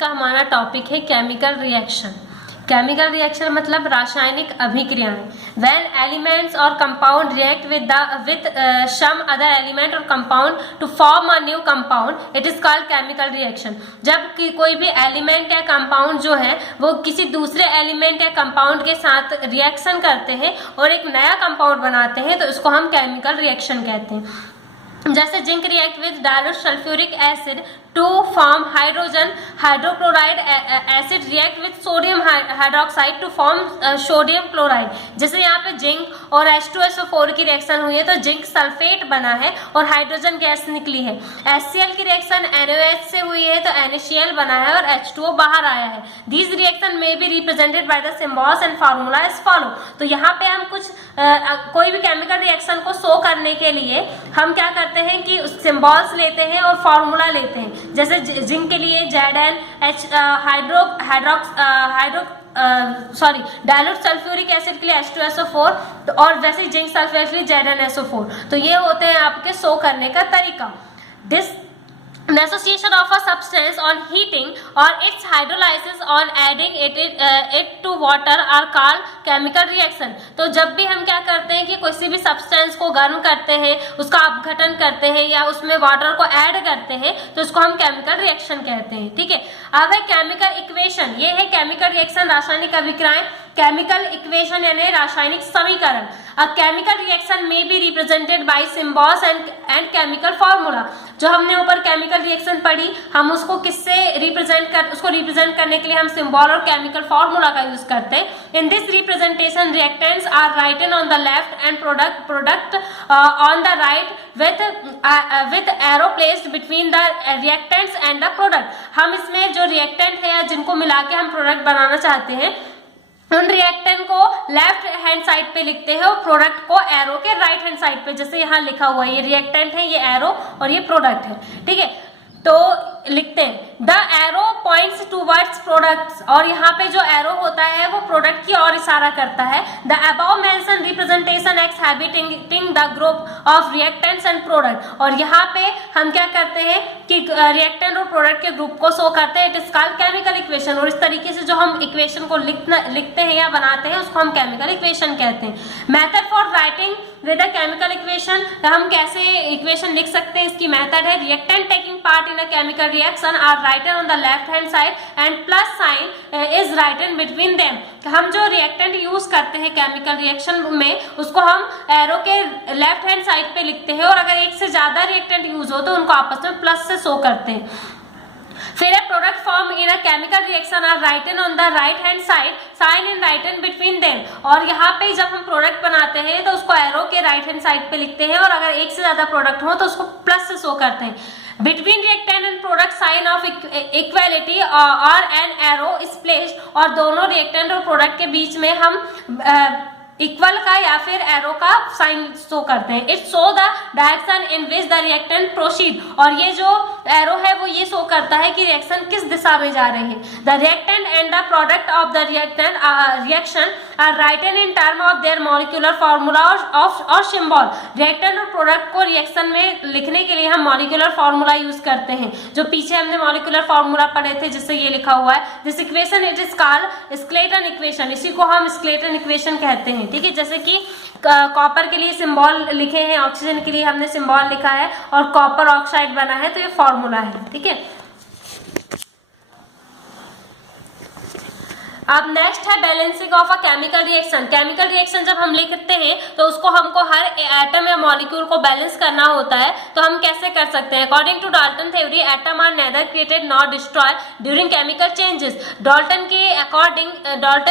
का हमारा टॉपिक है केमिकल रिएक्शन। केमिकल रिएक्शन मतलब रासायनिक अभिक्रियाएं। When elements or compound react with some other element or compound to form a new compound, it is called chemical reaction। जब कि कोई भी एलिमेंट या कंपाउंड जो है वो किसी दूसरे एलिमेंट या कंपाउंड के साथ रिएक्शन करते हैं और एक नया कंपाउंड बनाते हैं तो इसको हम केमिकल रिएक्शन कहते हैं। जैसे zinc react with dilute sulphuric acid to form hydrogen, hydrochloride acid react with sodium hydroxide to form sodium chloride। जैसे यहाँ पे जिंक और H2SO4 की रिएक्शन हुई है तो जिंक सल्फेट बना है और हाइड्रोजन गैस निकली है। HCl की रिएक्शन NaOH से हुई है तो NaCl बना है और H2O बाहर आया है। These reaction may be represented by the symbols and formula as follow। तो यहाँ पे हम कुछ कोई भी केमिकल रिएक्शन को शो करने के लिए हम क्या करते हैं कि सिंबल्स लेते हैं और फॉर्मूला लेते हैं। जैसे जिंक के लिए Zn, डाइल्यूट सल्फ्यूरिक एसिड के लिए H2SO4 तो और वैसे जिंक सल्फेट के लिए ZnSO4। तो ये होते हैं आपके शो करने का तरीका। This The association of a substance on heating or its hydrolysis on adding it to water are called chemical reaction। तो जब भी हम क्या करते हैं कि किसी भी सब्सटेंस को गर्म करते हैं, उसका अपघटन करते हैं या उसमें वाटर को ऐड करते हैं तो इसको हम केमिकल रिएक्शन कहते हैं। ठीक है, अब है केमिकल इक्वेशन। ये है केमिकल रिएक्शन, रासायनिक अभिक्रियाएं। केमिकल इक्वेशन यानी रासायनिक समीकरण। अ केमिकल रिएक्शन में be represented by symbols and chemical formula. जो हमने ऊपर केमिकल रिएक्शन पढ़ी, हम उसको किससे उसको रिप्रेजेंट करने के लिए हम सिंबल और केमिकल फॉर्मूला का यूज करते हैं। In this representation reactants are written on the left and product on the right with arrow placed between the reactants and the product. हम इसमें जो रिएक्टेंट है या जिनको मिला के हम प्रोडक्ट बनाना चाहते हैं उन रिएक्टेंट को लेफ्ट हैंड साइड पे लिखते हैं और प्रोडक्ट को एरो के राइट हैंड साइड पे, जैसे यहाँ लिखा हुआ है ये रिएक्टेंट है, ये एरो और ये प्रोडक्ट है। ठीक है, तो लिखते हैं the arrow points towards products और यहाँ पे जो एरो होता है वो प्रोडक्ट की ओर इशारा करता है। The above mention representation exhibiting the group of reactants and product. और यहाँ पे हम क्या करते हैं कि रिएक्टेंट और प्रोडक्ट के ग्रुप को शो करते हैं। It is called chemical equation. और इस तरीके से जो हम इक्वेशन को लिखते हैं या बनाते हैं उसको हम केमिकल इक्वेशन कहते हैं। Method for writing with a chemical equation, हम कैसे इक्वेशन लिख सकते हैं इसकी मेथड है reactant taking part in a chemical reaction are written on the left hand side and plus sign is written between them. हम जो रिएक्टेंट यूज करते हैं केमिकल रिएक्शन में उसको हम एरो के लेफ्ट हैंड साइड पे लिखते हैं और अगर एक से ज्यादा रिएक्टेंट यूज हो तो उनको आपस में प्लस से शो करते हैं। फिर a product form in a chemical reaction are written on the right hand side, sign in written between them। और यहाँ पे जब हम प्रोडक्ट बनाते हैं तो उसको एरो के राइट हैंड साइड पे लिखते हैं और अगर एक से ज्यादा प्रोडक्ट हो तो उसको प्लस से शो करते हैं। Between reactant and product sign of equality or an arrow is placed। और दोनों रिएक्टेंट और प्रोडक्ट के बीच में हम इक्वल का या फिर एरो का साइन शो करते हैं। It show the direction in which the reactant proceed. और ये जो एरो है वो ये शो करता है कि रिएक्शन किस दिशा में जा रही है। The reactant and the product of the reaction are written in term of their molecular formula और सिंबल। रिएक्टेंट और प्रोडक्ट को रिएक्शन में लिखने के लिए हम मॉलिक्यूलर फॉर्मूला यूज करते हैं। जो पीछे हमने मॉलिक्यूलर फॉर्मूला पढ़े थे जिससे ये लिखा हुआ है this equation it is called skeleton equation. इसी को हम स्केलेटन इक्वेशन कहते हैं। ठीक है, जैसे कि कॉपर के लिए सिंबल लिखे हैं, ऑक्सीजन के लिए हमने सिंबल लिखा है और कॉपर ऑक्साइड बना है तो ये फॉर्मूला है। ठीक है, अब नेक्स्ट है balancing of a chemical reaction. Chemical reaction जब हम लिखते हैं तो उसको हमको हर एटम या मॉलिक्यूल को बैलेंस करना होता है। तो हम कैसे कर सकते हैं? According to Dalton theory atom are neither created not destroyed during chemical changes. Dalton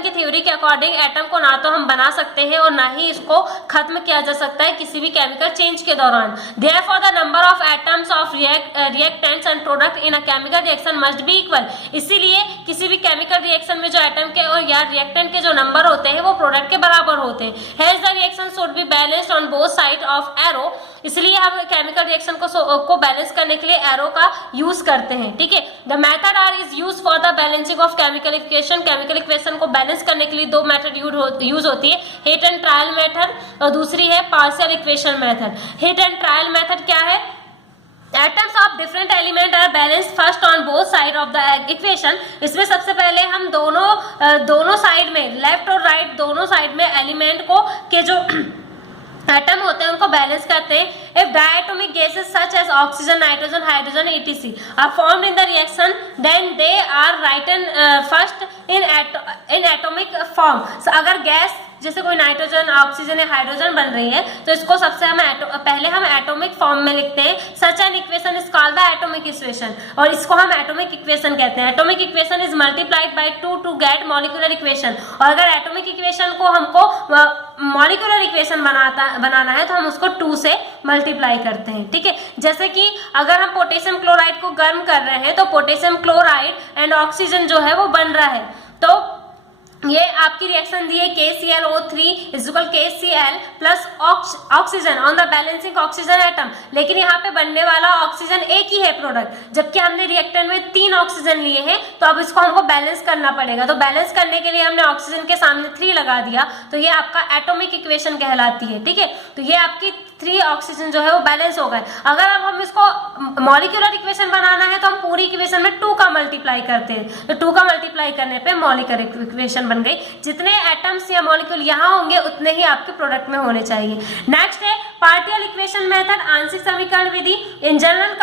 की थ्योरी के अकॉर्डिंग एटम को ना तो हम बना सकते हैं और ना ही इसको खत्म किया जा सकता है किसी भी केमिकल चेंज के दौरान। Therefore the number of atoms of reactants and product in a chemical reaction must be equal. इसीलिए किसी भी केमिकल रिएक्शन में जो एटम के और या रिएक्टेंट के जो नंबर होते हैं वो प्रोडक्ट के बराबर होते हैं। Hence the reaction should be balanced on both side of arrow. इसलिए हम केमिकल रिएक्शन को बैलेंस करने के लिए एरो का यूज करते हैं। ठीक है, the method are is use for the balancing of chemical equation. Chemical equation को बैलेंस करने के लिए दो मेथड यूज होती है, हिट एंड ट्रायल मेथड और दूसरी है partial equation method. Hit and trial method क्या है? Atoms of different element are balance first on both side of the equation. इसमें सबसे पहले हम दोनों साइड में, लेफ्ट और राइट दोनों साइड में एलिमेंट को के जो एटम होते हैं उनको बैलेंस करते हैं। If diatomic gases such as oxygen, nitrogen, hydrogen etc are formed in the reaction then they are written first in atomic form. अगर गैस जैसे कोई नाइट्रोजन, ऑक्सीजन या हाइड्रोजन बन रही है तो इसको सबसे पहले हम एटॉमिक फॉर्म में लिखते हैं। Such an equation is called the atomic equation, और इसको हम एटॉमिक इक्वेशन कहते हैं। Atomic equation is multiplied by 2 to get molecular equation. और अगर एटॉमिक इक्वेशन को हमको मॉलिक्यूलर इक्वेशन बनाना है तो हम उसको 2 से मल्टीप्लाई करते हैं, ठीक है। जैसे कि अगर हम पोटेशियम क्लोराइड को गर्म कर रहे हैं तो पोटेशियम क्लोराइड एंड ऑक्सीजन जो है वो बन रहा है, तो ये आपकी रिएक्शन दी है KClO3 KCl plus oxygen on the balancing oxygen atom. लेकिन यहाँ पे बनने वाला ऑक्सीजन एक ही है प्रोडक्ट, जबकि हमने रिएक्टेंट में 3 ऑक्सीजन लिए हैं, तो अब इसको हमको बैलेंस करना पड़ेगा। तो बैलेंस करने के लिए हमने ऑक्सीजन के सामने 3 लगा दिया, तो ये आपका एटॉमिक इक्वेशन कहलाती है, ठीक है। तो ये आपकी 3 ऑक्सीजन जो है वो बैलेंस हो गए। अगर अब हम इसको मॉलिक्यूलर इक्वेशन बनाना है तो हम पूरी इक्वेशन में 2 का मल्टीप्लाई करते हैं, तो 2 का मल्टीप्लाई करने पे मॉलिक्यूलर इक्वेशन बन गई। जितने एटम्स या मॉलिक्यूल यहाँ होंगे उतने ही आपके प्रोडक्ट में होने चाहिए। नेक्स्ट है पार्शियल इक्वेशन मेथड, आंशिक समीकरण विधि। In general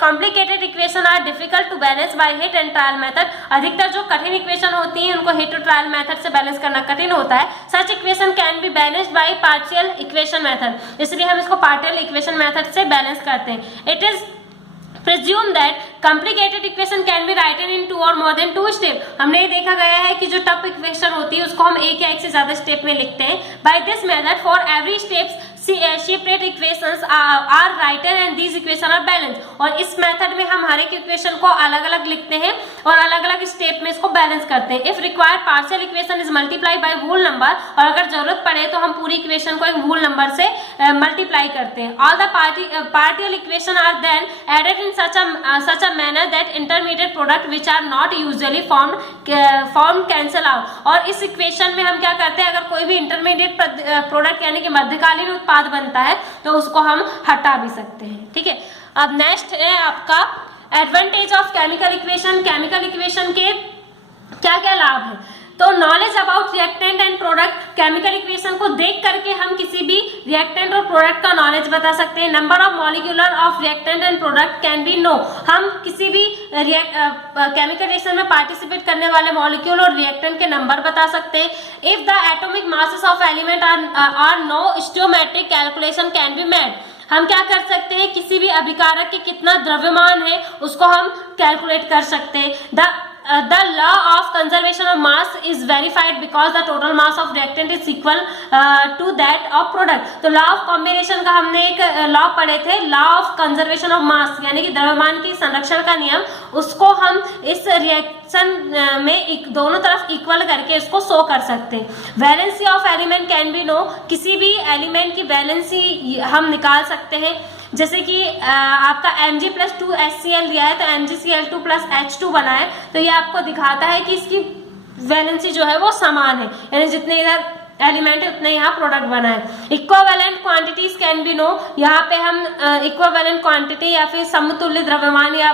complicated equation are difficult to balance by hit and trial method. अधिकतर जो कठिन इक्वेशन होती है उनको हिट और ट्रायल मेथड से बैलेंस करना कठिन होता है। Such equation can be balanced by partial equation method, इसलिए हम इसको पार्शियल इक्वेशन मेथड से बैलेंस करते हैं। It is presume that complicated equation can be written in 2 or more than 2 step। हमने ये देखा गया है कि जो टफ इक्वेशन होती है उसको हम एक या एक से ज्यादा स्टेप में लिखते हैं। by this method for every steps separate equations are written and these equation are balanced। और इस मेथड में हम हर एक इक्वेशन को अलग अलग लिखते हैं और अलग अलग स्टेप में इसको बैलेंस करते हैं। If required partial equation is multiply by whole number, और अगर जरूरत पड़े तो हम पूरी इक्वेशन को एक होल नंबर से मल्टीप्लाई करते हैं। All the partial equation are then added in such a manner that intermediate product which are not usually formed cancel out। और इस इक्वेशन में हम क्या करते हैं, अगर कोई भी इंटरमीडिएट प्रोडक्ट यानी कि मध्यकालीन उत्पाद बनता है तो उसको हम हटा भी सकते हैं, ठीक है। अब नेक्स्ट है आपका advantage of chemical equation. Chemical equation के क्या क्या लाभ है, तो knowledge about reactant and product. Chemical equation को देख करके हम किसी भी रिएक्टेंट और प्रोडक्ट का नॉलेज बता सकते हैं। Number of molecular of reactant and product can be know. हम किसी भी केमिकल रिएक्शन में पार्टिसिपेट करने वाले मॉलिक्यूल और रिएक्टेंट के नंबर बता सकते हैं। If the atomic masses of element are known stoichiometric calculation can be made. हम क्या कर सकते हैं, किसी भी अभिकारक के कितना द्रव्यमान है उसको हम कैलकुलेट कर सकते हैं। The law of conservation of mass is verified because the total mass of reactant is equal to that of product। तो लॉ ऑफ कॉम्बिनेशन का हमने एक लॉ पढ़े थे, law of conservation of mass यानी कि द्रव्यमान की संरक्षण का नियम। उसको हम इस रिएक्शन में दोनों तरफ इक्वल करके इसको शो कर सकते हैं। Valency of element can be know. किसी भी एलिमेंट की वैलेंसी हम निकाल सकते हैं। जैसे कि आपका Mg+2HCl लिया है तो MgCl2 + H2 बना है, तो ये आपको दिखाता है कि इसकी वैलेंसी जो है वो समान है, यानी जितने इधर एलिमेंट है उतने यहाँ प्रोडक्ट बना है। Equivalent quantities can be know. यहाँ पे हम इक्विवेलेंट क्वांटिटी या फिर समतुल्य द्रव्यमान या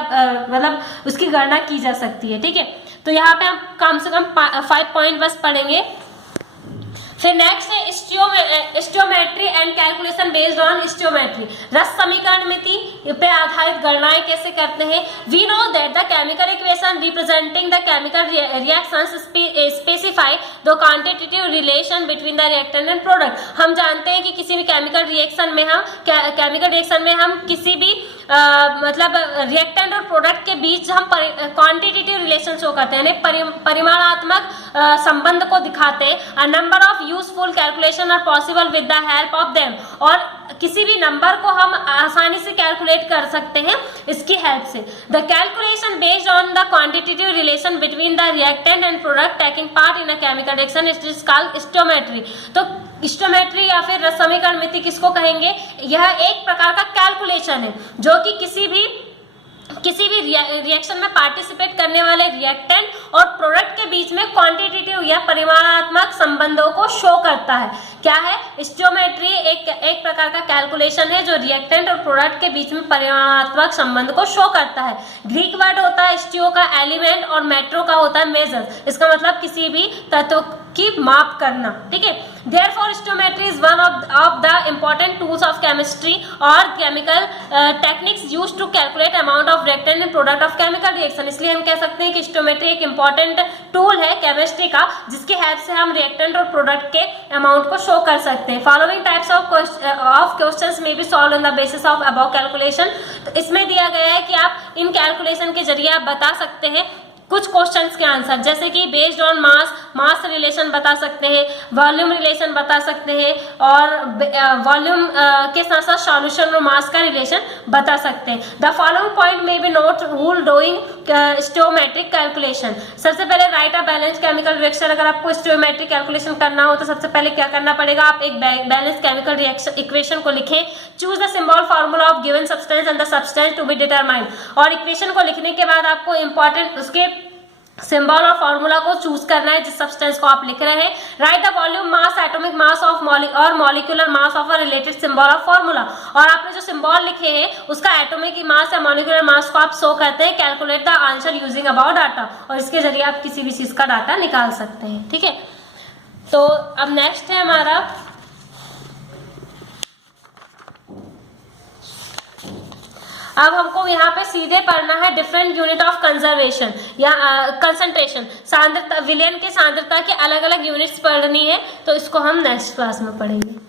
मतलब उसकी गणना की जा सकती है, ठीक है। तो यहाँ पे हम कम से कम 5 पॉइंट बस पढ़ेंगे। फिर नेक्स्ट है stoichiometry and calculation based on stoichiometry. रस समीकरण मिति पे आधारित गणनाएं कैसे करते हैं। We know that the chemical equation representing the chemical reactions specify the quantitative relation between the reactant and product. हम जानते हैं कि किसी भी केमिकल रिएक्शन में हम किसी भी मतलब रिएक्टेंट और प्रोडक्ट के बीच हम क्वांटिटेटिव रिलेशन शो करते हैं, यानी परिमाणात्मक संबंध को दिखाते हैं। A number of useful calculation are possible with the help of them. और किसी भी नंबर को हम आसानी से कैलकुलेट कर सकते हैं इसकी हेल्प से। The calculation based on the quantitative relation between the reactant and product taking part in a chemical reaction is called stoichiometry. तो स्टोमेट्री या फिर रस समीकरण मिति किसको कहेंगे, यह एक प्रकार का कैलकुलेशन है जो कि किसी भी किसी भी रिएक्शन में पार्टिसिपेट करने वाले रिएक्टेंट और प्रोडक्ट के बीच में क्वांटिटेटिव या परिमाणात्मक संबंधों को शो करता है। क्या है? स्टोइयोमेट्री एक प्रकार का कैलकुलेशन है जो रिएक्टेंट और प्रोडक्ट के बीच में परिमाणात्मक संबंध को शो करता है। ग्रीक वर्ड होता है स्टीओ का एलिमेंट और मेट्रो का होता है मेजर। इसका मतलब किसी भी तत्व की माप करना, ठीक है। Therefore, stoichiometry is one of the important tools of chemistry or chemical techniques used to calculate amount of reactant and product of chemical reaction। इसलिए हम कह सकते हैं कि stoichiometry एक important tool है केमिस्ट्री का, जिसकी हेल्प से हम रिएक्टेंट और प्रोडक्ट के अमाउंट को शो कर सकते हैं। Following types of questions may be solved on the basis of above calculation. तो इसमें दिया गया है कि आप इन कैलकुलेशन के जरिए आप बता सकते हैं कुछ क्वेश्चंस के आंसर, जैसे कि बेस्ड ऑन मास रिलेशन बता सकते हैं, वॉल्यूम रिलेशन बता सकते हैं, और वॉल्यूम के साथ साथ सॉल्यूशन और मास का रिलेशन बता सकते हैं। The following point may be note rule doing stoichiometric calculation. सबसे पहले write a balance chemical reaction. अगर आपको स्टोइयोमेट्रिक कैलकुलेशन करना हो तो सबसे पहले क्या करना पड़ेगा, आप एक बैलेंस केमिकल रिएक्शन इक्वेशन को लिखें। Choose the symbol formula of given substance and the substance to be determined. और इक्वेशन को लिखने के बाद आपको इंपॉर्टेंट उसके सिंबल और फॉर्मूला को चूज करना है जिस सब्सटेंस को आप लिख रहे हैं। Write the volume mass atomic mass of और molecular mass of a related symbol of formula. और आपने जो सिंबल लिखे हैं उसका एटॉमिक मास या मॉलिक्यूलर मास को आप शो करते हैं। Calculate the answer using about data. और इसके जरिए आप किसी भी चीज का डाटा निकाल सकते हैं, ठीक है। तो अब नेक्स्ट है हमारा अब हमको यहाँ पे सीधे पढ़ना है डिफरेंट यूनिट ऑफ कंजर्वेशन या कंसंट्रेशन। सांद्रता, विलयन के सांद्रता के अलग अलग यूनिट्स पढ़नी है, तो इसको हम नेक्स्ट क्लास में पढ़ेंगे।